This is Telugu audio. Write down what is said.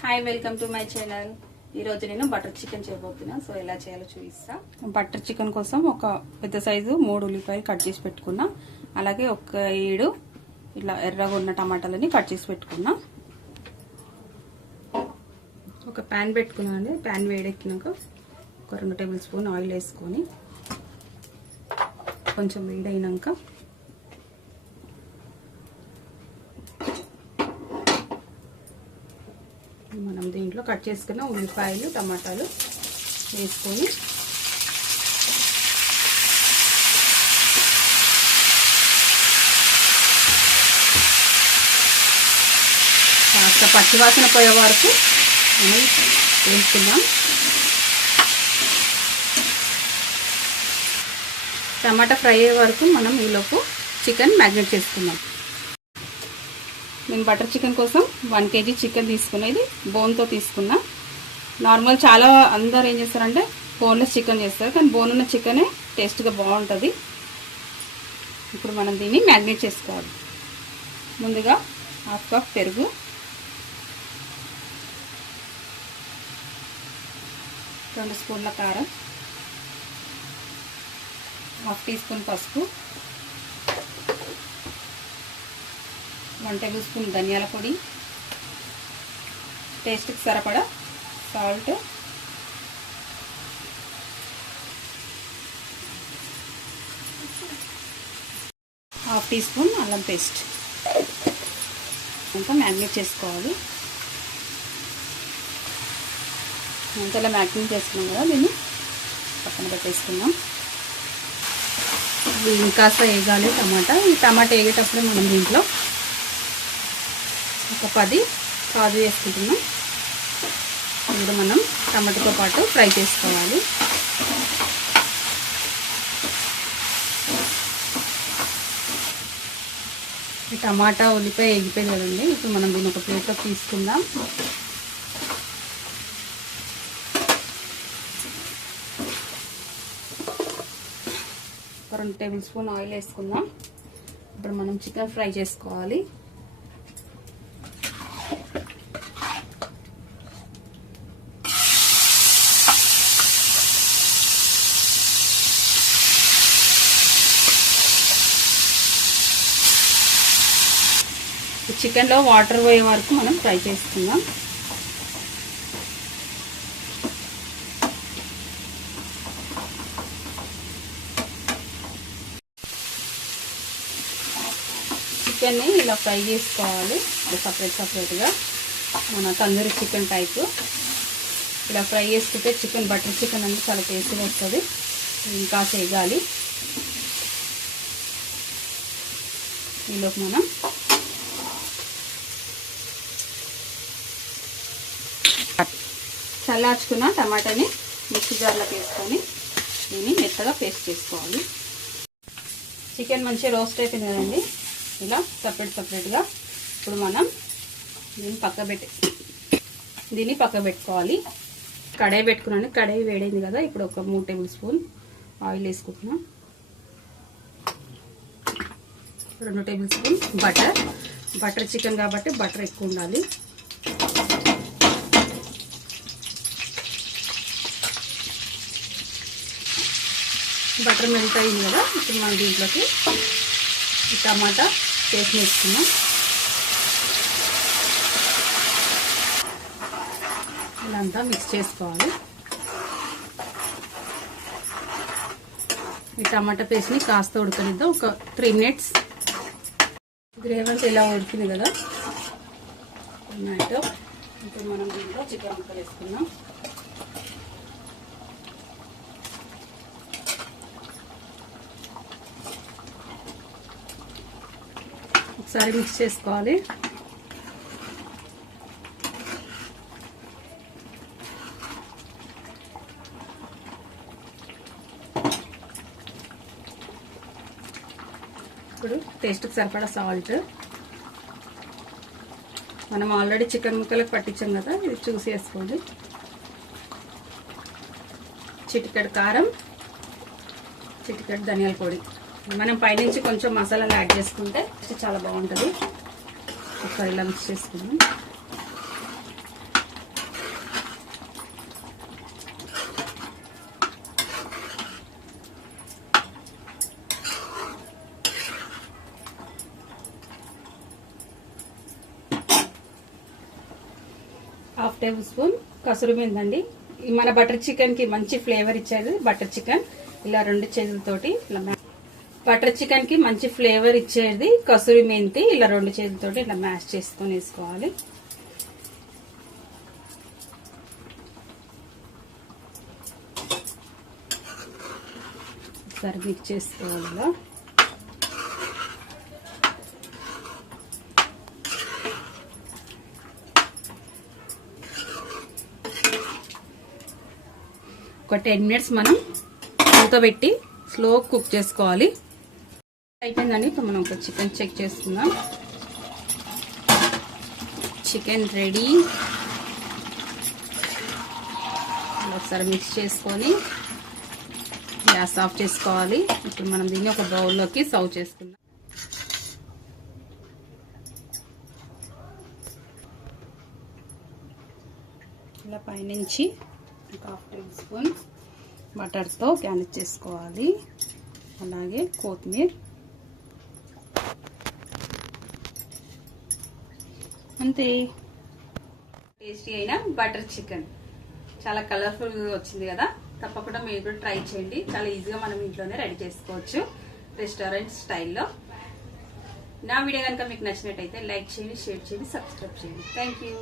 Hi, welcome to my channel. ఈరోజు నేను బటర్ చికెన్ చేయబోతున్నా. సో ఎలా చేయాలో చూపిస్తా. బటర్ చికెన్ కోసం ఒక పెద్ద సైజు 3 ఉల్లిపాయలు కట్ చేసి పెట్టుకున్నా. అలాగే ఒక 7 ఇట్లా ఎర్రగా ఉన్న టమాటాలని కట్ చేసి పెట్టుకున్నా. ఒక ప్యాన్ పెట్టుకున్నాను. ప్యాన్ వేడెక్కినాక ఒక 2 టేబుల్ స్పూన్ ఆయిల్ వేసుకొని కొంచెం వేడైనాక మనం దీంట్లో కట్ చేసుకున్న ఉల్లిపాయలు టమాటాలు వేసుకొని కాస్త పచ్చివాసన పోయే వరకు మనం వేసుకుందాం. టమాటా ఫ్రై అయ్యే వరకు మనం ఈలోపు చికెన్ మ్యారినేట్ చేసుకుందాం. నేను బటర్ చికెన్ కోసం 1 kg చికెన్ తీసుకున్నా. ఇది బోన్తో తీసుకున్నా. నార్మల్ చాలా అందరు ఏం చేస్తారంటే బోన్లెస్ చికెన్ చేస్తారు, కానీ బోన్ ఉన్న చికెనే టేస్ట్గా బాగుంటుంది. ఇప్పుడు మనం దీన్ని మ్యారినేట్ చేసుకోవాలి. ముందుగా 1/2 కప్ పెరుగు, 2 స్పూన్ల కారం, 1/2 టీ స్పూన్ పసుపు, 1 టేబుల్ స్పూన్ ధనియాల పొడి, టేస్ట్కి సరిపడా సాల్ట్, హాఫ్ టీ స్పూన్ అల్లం పేస్ట్. అంతా మ్యారినేట్ చేసుకోవాలి. అంతలా మ్యారినేట్ చేసుకున్నాం కదా, దీన్ని పక్కన పెట్టేసుకుందాం. ఇది ఇంకాస్త వేగాలి టమాటా. ఈ టమాటా వేగేటప్పుడు మనం దీంట్లో ఒక 10 కాజు వేసుకుంటున్నాం. ఇప్పుడు మనం టమాటాతో పాటు ఫ్రై చేసుకోవాలి. ఈ టమాటా ఉల్లిపాయ వేగిపోయింది కదండి. ఇప్పుడు మనం దీన్ని ఒక ప్లేట్లో తీసుకుందాం. ఒక 2 టేబుల్ స్పూన్ ఆయిల్ వేసుకుందాం. ఇప్పుడు మనం చికెన్ ఫ్రై చేసుకోవాలి. చికెన్లో వాటర్ పోయే వరకు మనం ఫ్రై చేసుకుందాం. చికెన్ని ఇలా ఫ్రై చేసుకోవాలి. సపరేట్గా మన తందూరి చికెన్ టైపు ఇలా ఫ్రై చేసుకుంటే చికెన్ బటర్ చికెన్ అనేది చాలా టేస్టీగా వస్తుంది. ఇంకా వేగాలి. ఈలోపు మనం చల్లార్చుకున్న టమాటాని మిక్సీ జార్లోకి వేసుకొని దీన్ని మెత్తగా పేస్ట్ చేసుకోవాలి. చికెన్ మంచిగా రోస్ట్ అయిపోయింది కదండి. ఇలా సపరేట్గా ఇప్పుడు మనం దీన్ని పక్క పెట్టుకోవాలి. కడాయి పెట్టుకున్నాను. కడాయి వేడైంది కదా. ఇప్పుడు ఒక 3 టేబుల్ స్పూన్ ఆయిల్ వేసుకుంటున్నాం. 2 టేబుల్ స్పూన్ బటర్ చికెన్ కాబట్టి బటర్ ఎక్కువ ఉండాలి. బటర్ మెల్ట్ అయింది కదా. ఇప్పుడు మనం దీంట్లోకి ఈ టమాటా పేస్ట్ వేసుకున్నాం. ఇలా అంతా మిక్స్ చేసుకోవాలి. ఈ టమాటా పేస్ట్ని కాస్త ఉడకనిద్దాం. ఒక 3 మినిట్స్. గ్రేవీ అంతా ఇలా ఉడికింది కదా టమాటో. ఇప్పుడు మనం దీంట్లో చికెన్ ముక్కలు వేసుకున్నాం. ఒకసారి మిక్స్ చేసుకోవాలి. ఇప్పుడు టేస్ట్కి సరిపడా సాల్ట్. మనం ఆల్రెడీ చికెన్ ముక్కలకు పట్టించాం కదా, ఇది చూసి వేసుకోండి. చిటికెడు కారం, చిటికెడు ధనియాల పొడి. మనం పైనుంచి కొంచెం మసాలాలు యాడ్ చేసుకుంటే చాలా బాగుంటుంది. ఒకసారి ఇలా మిక్స్ చేసుకుందాం. హాఫ్ టేబుల్ స్పూన్ కసూరి మెంతి అండి. మన బటర్ చికెన్ కి మంచి ఫ్లేవర్ ఇచ్చేది బటర్ చికెన్. ఇలా 2 చేతులతోటి ఇలా బటర్ చికెన్ కి మంచి ఫ్లేవర్ ఇచ్చేది కసూరి మెంతి. ఇలా 2 చేతులతోటి ఇలా మ్యాష్ చేసుకొని వేసుకోవాలి. ఒకసారి మిక్స్ చేసుకోవాలి. ఇలా ఒక 10 మినిట్స్ మనం మూత పెట్టి స్లో కుక్ చేసుకోవాలి. అయిపోయిందండి. ఇప్పుడు మనం ఒక చికెన్ చెక్ చేసుకుందాం. Chicken ready. ఒకసారి మిక్స్ చేసుకొని గ్యాస్ ఆఫ్ చేసుకోవాలి. ఇప్పుడు మనం దీన్ని ఒక బౌల్లోకి సర్వ్ చేసుకుందాం. ఇలా పైనుంచి ఒక హాఫ్ టేబుల్ స్పూన్ బటర్తో గార్నిష్ చేసుకోవాలి. అలాగే కొత్తిమీర. అంతే, టేస్టీ అయిన బటర్ చికెన్. చాలా కలర్ఫుల్గా వచ్చింది కదా. తప్పకుండా మీరు కూడా ట్రై చేయండి. చాలా ఈజీగా మనం ఇంట్లోనే రెడీ చేసుకోవచ్చు రెస్టారెంట్ స్టైల్లో. నా వీడియో కనుక మీకు నచ్చినట్టయితే లైక్ చేయండి, షేర్ చేయండి, సబ్స్క్రైబ్ చేయండి. Thank you.